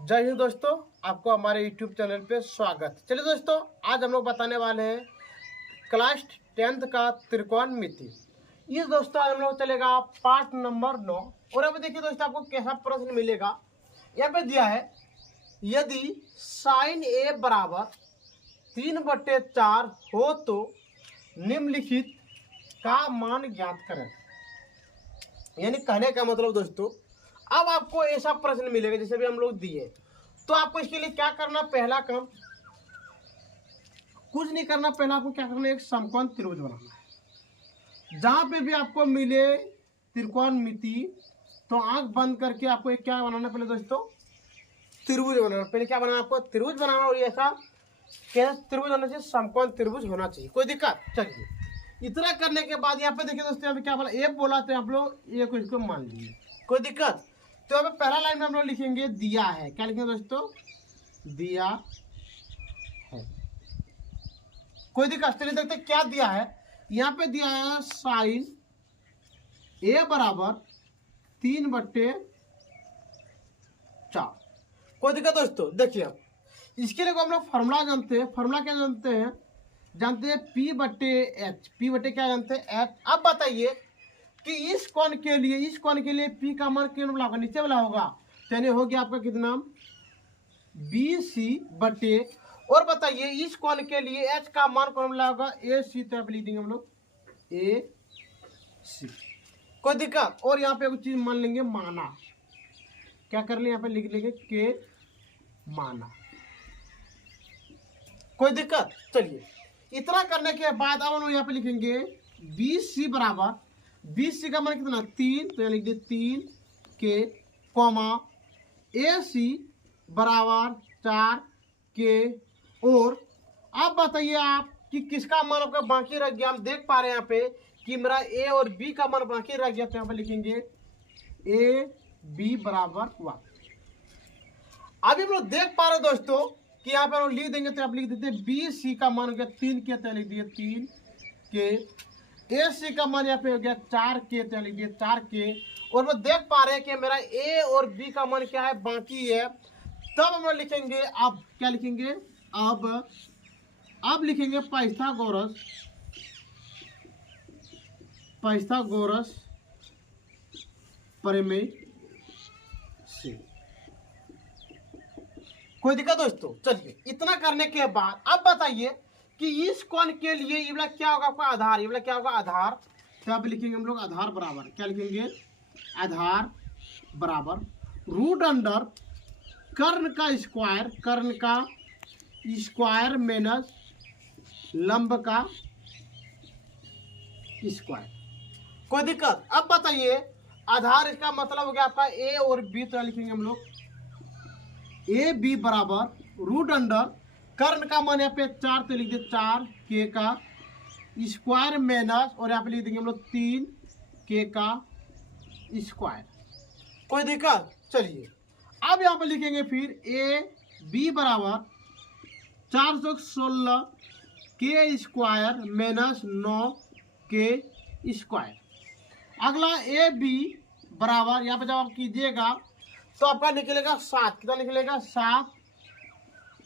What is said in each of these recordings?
जय हिंद दोस्तों, आपको हमारे YouTube चैनल पे स्वागत। चलिए दोस्तों, आज हम लोग बताने वाले हैं क्लास 10th का त्रिकोणमिति। ये दोस्तों आज हम लोग चलेगा पार्ट नंबर 9। और अब देखिए दोस्तों, आपको कैसा प्रश्न मिलेगा। यहाँ पे दिया है, यदि साइन ए बराबर 3/4 हो तो निम्नलिखित का मान ज्ञात करें। यानी कहने का मतलब दोस्तों, अब आपको ऐसा प्रश्न मिलेगा जैसे भी हम लोग दिए, तो आपको इसके लिए क्या करना, पहला काम कुछ नहीं करना। पहला आपको क्या करना है, एक समकोण त्रिभुज बनाना है। जहां पे भी आपको मिले त्रिकोणमिति, तो आंख बंद करके आपको एक क्या बनाना, पहले दोस्तों त्रिभुज बनाना। पहले क्या बनाना, आपको त्रिभुज बनाना। और ऐसा कैसा त्रिभुज होना चाहिए, समकोण त्रिभुज होना चाहिए। कोई दिक्कत? चलिए, इतना करने के बाद यहाँ पे देखिए दोस्तों, यहाँ पे क्या बोला, ए बोला, तो आप लोग ए को इसको मान लीजिए। कोई दिक्कत? तो अब पहला लाइन में हम लोग लिखेंगे दिया है। क्या लिखेंगे दोस्तों? दिया है। कोई दिक्कत? चलिए देखते क्या दिया है। यहाँ पे दिया है साइन ए बराबर 3/4। कोई दिक्कत दोस्तों? देखिए, अब इसके लिए हम लोग फॉर्मूला जानते हैं। फॉर्मूला क्या जानते हैं? जानते हैं P/H। P/, क्या जानते हैं? H। अब बताइए कि इस कोण के लिए P का मान कितना वाला होगा, नीचे वाला होगा। तो यानी हो गया आपका कितना, BC/। और बताइए इस कोण के लिए H का मान कौन वाला होगा, AC। तो यहाँ पे लिख देंगे हम लोग AC। कोई दिक्कत? और यहाँ पे एक चीज मान लेंगे, माना। क्या कर ले, यहाँ पे लिख लेंगे के माना। कोई दिक्कत? चलिए, इतना करने के बाद अब हम लोग यहाँ पे लिखेंगे BC बराबर, BC का मान कितना, 3। तो यहाँ लिख दिए 3 के कॉमा AC बराबर 4 के। और अब बताइए आप कि किसका मान आपका बाकी रह गया। हम देख पा रहे हैं यहाँ पे कि मेरा A और B का मान बाकी रह गया। तो यहाँ पे लिखेंगे AB बराबर 1। अभी हम लोग देख पा रहे हैं दोस्तों कि यहाँ पे हम लोग लिख देंगे। तो आप लिख देते हैं BC का मान हो गया 3 के। तो लिख दिए 3 के। AC का मान यहाँ पे हो गया 4 के। तो लिख दिए 4 के। और वो देख पा रहे हैं कि मेरा A और B का मान क्या है, बाकी है। तब हम लोग लिखेंगे, अब क्या लिखेंगे, अब लिखेंगे पाइथागोरस प्रमेय से। कोई दिक्कत दोस्तों? चलिए, इतना करने के बाद अब बताइए कि इस कोण के लिए ये वाला क्या होगा, आपका आधार। ये वाला क्या होगा, आधार। तो अब लिखेंगे हम लोग आधार बराबर, क्या लिखेंगे, आधार बराबर रूट अंडर कर्ण का स्क्वायर माइनस लंब का स्क्वायर। कोई दिक्कत? अब बताइए, आधार इसका मतलब हो गया आपका A और B। तो लिखेंगे हम लोग AB बराबर रूट अंडर कर्ण का मान यहाँ पे 4। तो लिख दे 4 के का स्क्वायर माइनस, और यहाँ पे लिख देंगे हम लोग 3 के का स्क्वायर। कोई दिक्कत? चलिए, अब यहाँ पे लिखेंगे फिर AB बराबर 416 के स्क्वायर माइनस 9 के स्क्वायर। अगला AB बराबर, यहाँ पे जब आप कीजिएगा तो आपका निकलेगा 7। कितना निकलेगा, 7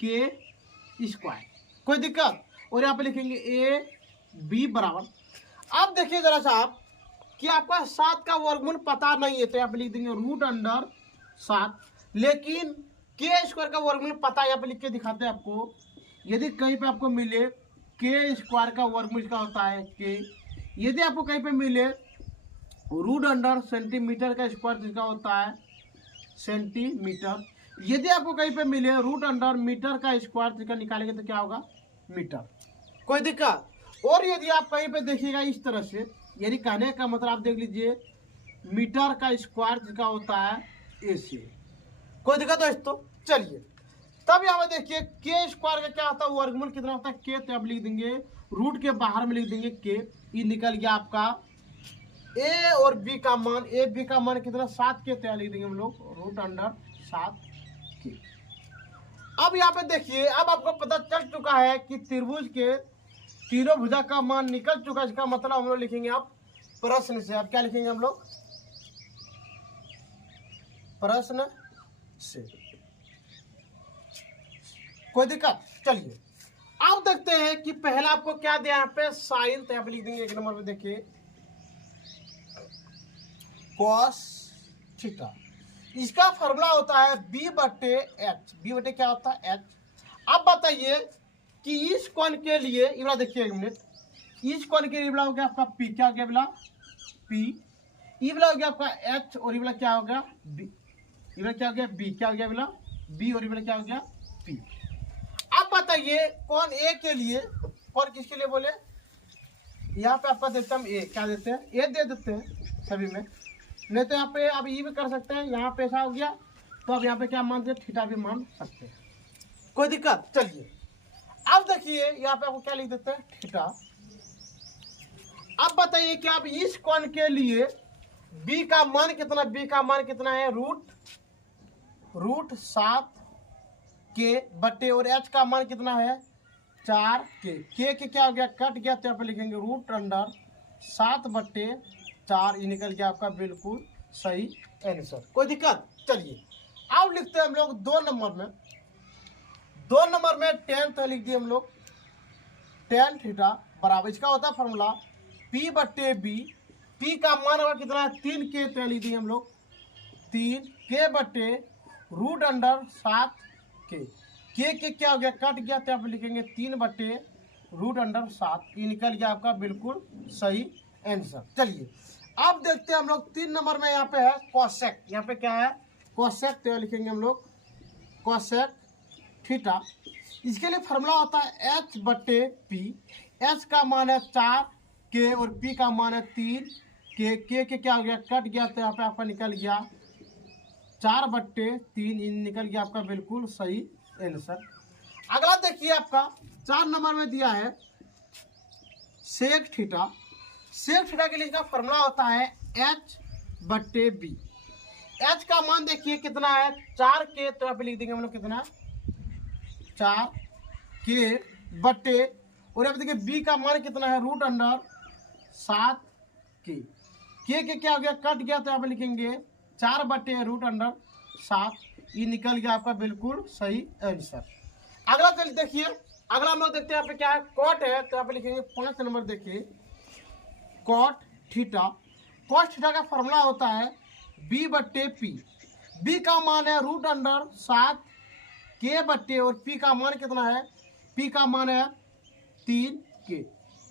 के स्क्वायर। कोई दिक्कत? और यहाँ पे लिखेंगे AB बराबर, अब देखिए जरा सा आप कि आपका 7 का वर्गमूल पता नहीं है। तो यहाँ पे लिख देंगे रूट अंडर 7। लेकिन के स्क्वायर का वर्गमूल पता है। यहाँ पे लिख के दिखाते हैं आपको। यदि कहीं पे आपको मिले के स्क्वायर का वर्गमूल का होता है के, यदि आपको कहीं पे मिले रूट अंडर सेंटीमीटर का स्क्वायर जिसका होता है सेंटीमीटर, यदि आपको कहीं पे मिले रूट अंडर मीटर का स्क्वायर जिसका निकालेंगे तो क्या होगा, मीटर। कोई दिक्कत? और यदि आप कहीं पे देखिएगा इस तरह से, यानी कहने का मतलब आप देख लीजिए मीटर का स्क्वायर जिसका होता है AC। कोई दिक्कत दोस्तों? चलिए, तब यहाँ पे देखिए के स्क्वायर का क्या होता है, वर्गमूल कितना होता है, के। तो आप लिख देंगे रूट के बाहर में लिख देंगे के। ये निकल गया आपका A और B का मान। AB का मान कितना, 7 के। तो लिख देंगे हम लोग रूट अंडर 7 के। अब यहाँ पे देखिए, अब आपको पता चल चुका है कि त्रिभुज के तीनों भुजा का मान निकल चुका है। इसका मतलब हम लोग लिखेंगे आप प्रश्न से। अब क्या लिखेंगे हम लोग, प्रश्न से। कोई दिक्कत। चलिए अब देखते हैं कि पहला आपको क्या दिया यहाँ पे साइन, तो यहाँ पे लिख देंगे 1 नंबर पे देखिए कॉस थीटा। इसका फॉर्मूला होता है बी बटे एच। बी बटे क्या होता है एच। अब बताइए कि इस कोण के लिए ये वाला देखिए 1 मिनट, इस कोण के लिए हो गया आपका पी, क्या हो गया बोला पी, ये वाला हो गया आपका एच और ये वाला क्या हो गया बी, ये वाला क्या हो गया बी, क्या हो गया बोला बी और ये वाला क्या हो गया पी। अब बताइए कौन ए के लिए, कौन किसके लिए बोले, यहाँ पे आपका देते हम ए, क्या देते हैं ए दे देते हैं सभी में, नहीं तो यहाँ पे अब ये भी कर सकते हैं, यहाँ पे ऐसा हो गया तो अब यहाँ पे क्या मानते हैं थीटा भी मान सकते हैं, कोई दिक्कत। चलिए अब देखिए यहाँ पे आपको क्या लिख देते हैं थीटा। अब बताइए कि आप इस कोण के लिए b का मान कितना, b का मान कितना है रूट 7 के बटे और h का मान कितना है 4 के क्या हो गया कट गया, तो यहाँ पे लिखेंगे रूट अंडर 7 बटे 4, ये निकल गया आपका बिल्कुल सही आंसर, कोई दिक्कत। चलिए अब लिखते हैं हम लोग 2 नंबर में, 2 नंबर में tan तो लिख दिए हम लोग tan थीटा बराबर, इसका होता है फॉर्मूला P बटे बी, P का मान होगा कितना 3 के, तो लिख दिए हम लोग 3 के बटे रूट अंडर 7 के क्या हो गया कट गया, तो यहाँ पे लिखेंगे 3 बटे रूट अंडर 7, ये निकल गया आपका बिल्कुल सही आंसर। चलिए अब देखते हैं हम लोग 3 नंबर में, यहाँ पे है कोसेक, यहाँ पे क्या है कोसेक, तो लिखेंगे हम लोग कोसेक थीटा। इसके लिए फॉर्मूला होता है h बटे पी, h का मान है 4 के और p का मान है 3 के क्या हो गया कट गया, तो यहाँ पे आपका निकल गया 4 बट्टे 3, निकल गया आपका बिल्कुल सही आंसर। अगला देखिए आपका 4 नंबर में दिया है सेक थीटा। सेक थीटा के लिए इसका फॉर्मूला होता है h बट्टे बी, h का मान देखिए कितना है 4 के, तो यहाँ पे लिख देंगे हम लोग कितना 4 के बट्टे और यहाँ पे देखिए b का मान कितना है रूट अंडर 7 के क्या हो गया कट गया, तो यहाँ पे लिखेंगे 4 बटे रूट अंडर 7, ये निकल गया आपका बिल्कुल सही आंसर। अगला चलिए देखिए, अगला हम लोग देखते हैं यहाँ पे क्या है कॉट है, तो यहाँ पे लिखेंगे 5 नंबर देखिए कॉट थीटा। कॉट थीटा का फॉर्मूला होता है बी बट्टे पी, बी का मान है रूट अंडर 7 के बट्टे और पी का मान कितना है, पी का मान है 3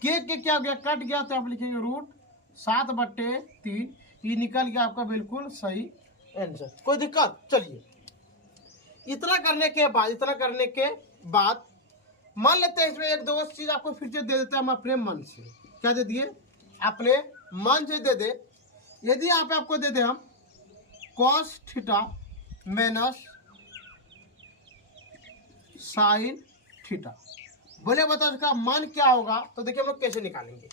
के क्या हो गया कट गया, तो आप लिखेंगे रूट 7 बट्टे 3, ये निकल गया आपका बिल्कुल सही आंसर, कोई दिक्कत। चलिए इतना करने के बाद मान लेते हैं इसमें एक दो चीज आपको फिर से दे देते हैं हम अपने मन से, क्या दे दिए अपने मन से दे दे। यदि यहाँ पे आपको दे दे हम cos theta minus sine theta, बोले बताओ इसका मान क्या होगा, तो देखिए हम लोग कैसे निकालेंगे।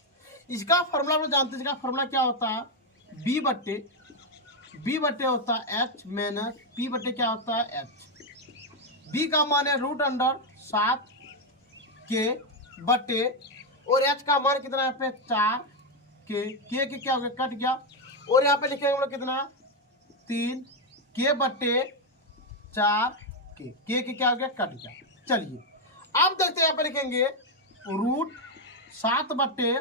इसका फॉर्मूला हम लोग जानते हैं, इसका फॉर्मूला क्या होता है बी बट्टे होता है एच माइनस पी बट्टे क्या होता है एच। बी का मान है रूट अंडर 7 के बट्टे और एच का मान कितना है पे 4 के क्या हो गया कट गया, और यहाँ पे लिखेंगे हम लोग कितना 3 के बट्टे 4 के क्या हो गया कट गया। चलिए अब देखते हैं यहाँ पे लिखेंगे रूट 7 बट्टे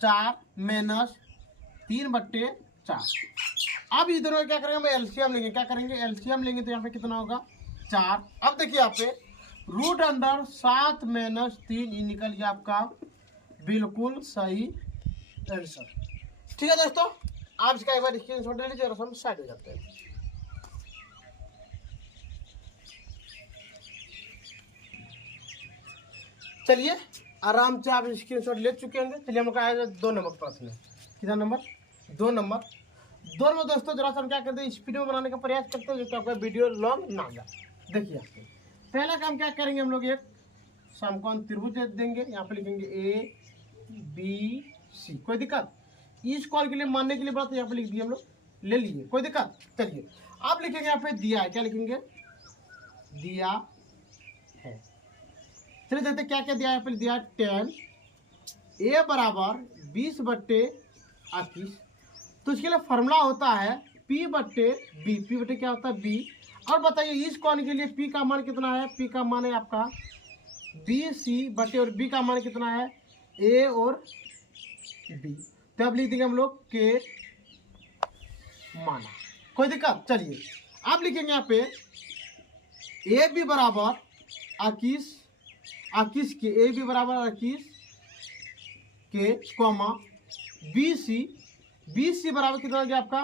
4 माइनस 3 बट्टे 4। अब इधर में क्या करेंगे हम एलसीएम लेंगे, क्या करेंगे एलसीएम लेंगे, तो यहाँ पे कितना होगा 4। अब देखिए यहाँ पे रूट अंडर 7 माइनस 3, ये निकल गया आपका बिल्कुल सही आंसर। ठीक है दोस्तों, आप इसका एक बार स्क्रीनशॉट ले लीजिए और हम साइड हो जाते हैं। चलिए आराम से आप स्क्रीनशॉट ले चुके होंगे। चलिए हम लोग आया 2 नंबर प्रश्न है, कितना नंबर 2 नंबर। 2 नंबर दोस्तों जरा सा हम क्या करते हैं स्पीड में बनाने का प्रयास करते हैं, जो कि आपका वीडियो लॉन्ग ना जाए। देखिए आपको पहला काम क्या करेंगे हम लोग, एक समकोण त्रिभुज देंगे, यहाँ पे लिखेंगे ए बी सी, कोई दिक्कत। इस कॉल के लिए मानने के लिए बात यहाँ पे लिख दिए हम लोग, ले लिए, कोई दिक्कत। चलिए आप लिखेंगे यहाँ पे दिया है, क्या लिखेंगे दिया है। चलिए देखते क्या क्या दिया है, यहाँ पे दिया tan ए बराबर 20 बट्टे 21, तो इसके लिए फॉर्मूला होता है P बट्टे B, P बट्टे क्या होता है B। और बताइए इस कोण के लिए P का मान कितना है? P का मान है आपका BC बटे और B का मान कितना है? A और B। तो अब लिख देंगे हम लोग K माना। कोई दिक्कत? चलिए आप लिखेंगे यहाँ पे ए बी बराबर 21 के, ए बी बराबर 21 के कॉमा बी सी बराबर कितना हो गया आपका?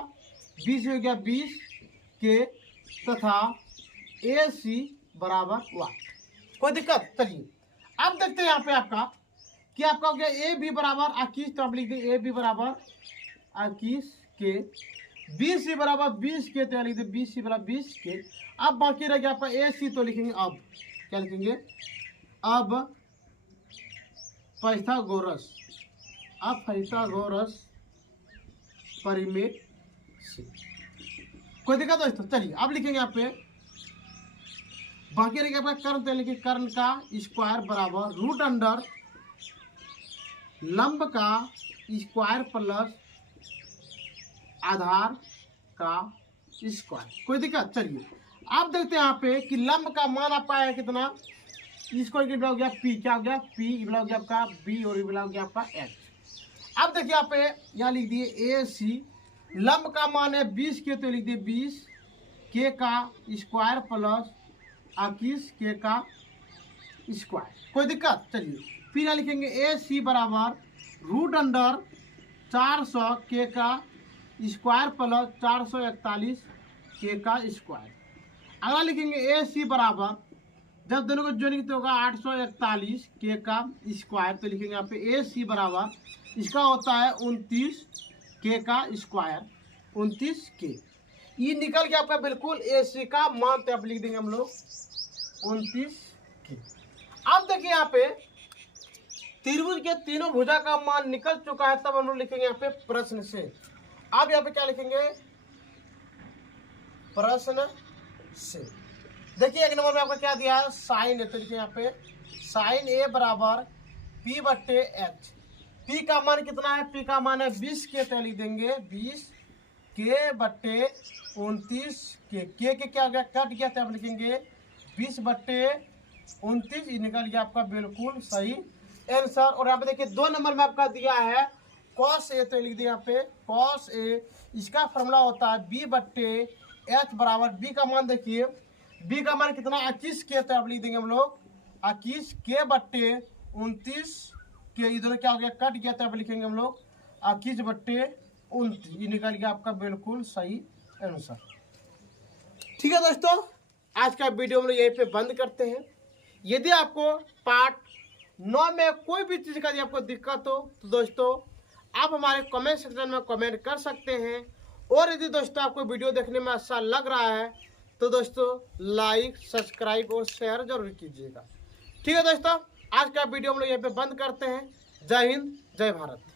बी सी हो गया 20 के तथा ए सी बराबर 1। कोई दिक्कत? चलिए अब देखते हैं यहाँ पे आपका कि आपका हो गया ए बी बराबर 21, तो आप लिख देंगे ए बी बराबर 21 के, बी सी बराबर 20 के, तो लिख देंगे बी सी बराबर 20 के। अब बाकी रह गया आपका ए सी, तो लिखेंगे अब क्या लिखेंगे? अब पाइथागोरस परिमेय से। कोई दिक्कत दोस्तों? चलिए अब लिखेंगे यहाँ पे बाकी रह गया आपका कर्ण, तो लिखिए कर्ण का स्क्वायर बराबर रूट अंडर लंब का स्क्वायर प्लस आधार का स्क्वायर। कोई दिक्कत? चलिए आप देखते हैं यहाँ पे कि लंब का मान आपका है कितना? इसको हो गया P, क्या हो गया? P हो गया आपका B और हो गया आपका H। अब देखिए यहाँ पे यहाँ लिख दिए AC, लंब का मान है 20 के, तो लिख दिए 20 के का स्क्वायर प्लस 21 के का स्क्वायर। कोई दिक्कत? चलिए फिर यहाँ लिखेंगे AC बराबर रूट अंडर 400 के का स्क्वायर प्लस 441 के का स्क्वायर। अगला लिखेंगे AC बराबर, जब दोनों को जोड़ेंगे तो होगा 841 के का स्क्वायर, तो लिखेंगे यहाँ पे AC बराबर इसका होता है 29 के का स्क्वायर, 29 के। ये निकल गया आपका बिल्कुल AC का मान, तो आप लिख देंगे हम लोग 29 के। अब देखिए यहाँ पे त्रिभुज के तीनों भुजा का मान निकल चुका है, तब हम लोग लिखेंगे यहाँ पे प्रश्न से। अब यहाँ पे क्या लिखेंगे? प्रश्न से। देखिए एक नंबर में आपका क्या दिया है? साइन ए, तो लिखिए यहाँ पे साइन ए बराबर P बट्टे H। P का मान कितना है? P का मान है 20 के, तो लिख देंगे 20 के बट्टे 29 के क्या हो गया? कट गया, तो आप लिखेंगे 20 बट्टे 29। ये निकल गया आपका बिल्कुल सही आंसर। और यहाँ पे देखिए 2 नंबर में आपका दिया है कॉस ए, तो लिख दिया यहाँ पे कॉस ए, इसका फॉर्मूला होता है B बट्टे H बराबर B का मान देखिए B का मान कितना? 21 के, तो आप लिख देंगे हम लोग 21 के बट्टे 29 के, इधर क्या हो गया? कट गया, तो आप लिखेंगे हम लोग 21 बट्टे 29। ये निकल गया आपका बिल्कुल सही आंसर। ठीक है दोस्तों, आज का वीडियो हम लोग यहीं पे बंद करते हैं। यदि आपको पार्ट 9 में कोई भी चीज़ का यदि आपको दिक्कत हो तो दोस्तों आप हमारे कमेंट सेक्शन में कमेंट कर सकते हैं। और यदि दोस्तों आपको वीडियो देखने में अच्छा लग रहा है तो दोस्तों लाइक, सब्सक्राइब और शेयर जरूर कीजिएगा। ठीक है दोस्तों, आज का वीडियो हम लोग यहाँ पे बंद करते हैं। जय हिंद, जय भारत।